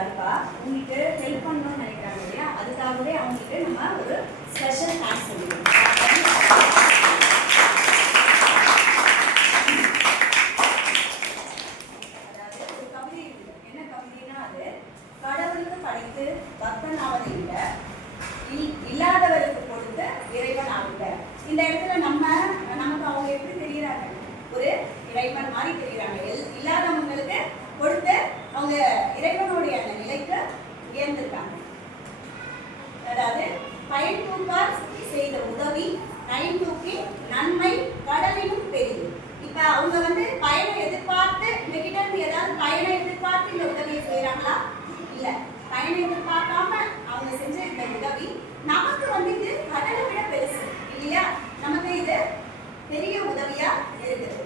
யாருப்பா உங்களுக்கு ஹெல்ப் பண்ணணும்னு நினைக்கிறாங்க இல்லையா, அதுக்காகவே அவங்களுக்கு நம்ம ஒரு ஸ்பெஷல் தேங்க்ஸ் சொல்லிடுவோம். அதாவது ஒரு கவிதை இருக்குது. என்ன கவிதைன்னா அது கடவுளுக்கு படைத்து பக்தன் ஆவதை விட இல்லாதவருக்கு கொடுத்து இறைவன் ஆகுங்க. இந்த இடத்துல நமக்கு அவங்க எப்படி தெரியுறாங்க, ஒரு இறைவன் மாதிரி தெரியுறாங்க. இல்லாதவங்களுக்கு கொடுத்து அவங்க இறைவனுடைய அந்த நிலைக்கு உயர்ந்திருக்காங்க. அதாவது பயன் தூக்கார் செய்த உதவி நைன் தூக்கி நன்மை கடலிலும் பெரியது. இப்ப அவங்க பயனை எதிர்பார்த்து இவங்கிட்ட இருந்து ஏதாவது பயனை எதிர்பார்த்து இந்த உதவியை செய்யறாங்களா? இல்ல, பயனை எதிர்பார்க்காம அவங்க செஞ்ச இந்த உதவி நமக்கு இது கடலை விட பெருசு இல்லையா? நமக்கு இது பெரிய உதவியா இருக்குது.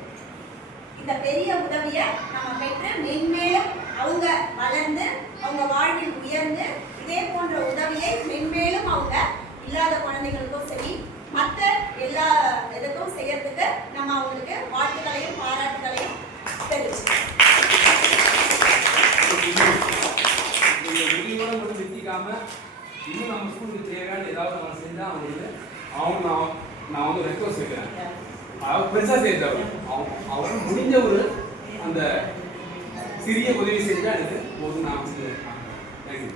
இந்த பெரிய உதவிய நம்ம பெற்று மென்மேலும் அவங்க வளர்ந்து அவங்க வாழ்வில் உயர்ந்து இதே போன்ற உதவியை மென்மேலும் அவங்க இல்லாத குழந்தைகளுக்கும் சரி மற்ற எல்லா இதுக்கும் செய்யறதுக்கு நம்ம அவங்களுக்கு வாழ்த்துக்களையும் பாராட்டுகளையும் தெரிவிச்சோம். இன்னும் நம்ம ஸ்கூலுக்கு தேவையான ஏதாவது நம்ம செஞ்சா நான் ரெக்வஸ்ட் வைக்கிறேன். அதாவது பெருசா செய்யறவங்க அவங்க முடிஞ்ச ஒரு அந்த சிறிய உதவி செஞ்சா எனக்கு போதும். நான் தேங்க்யூ.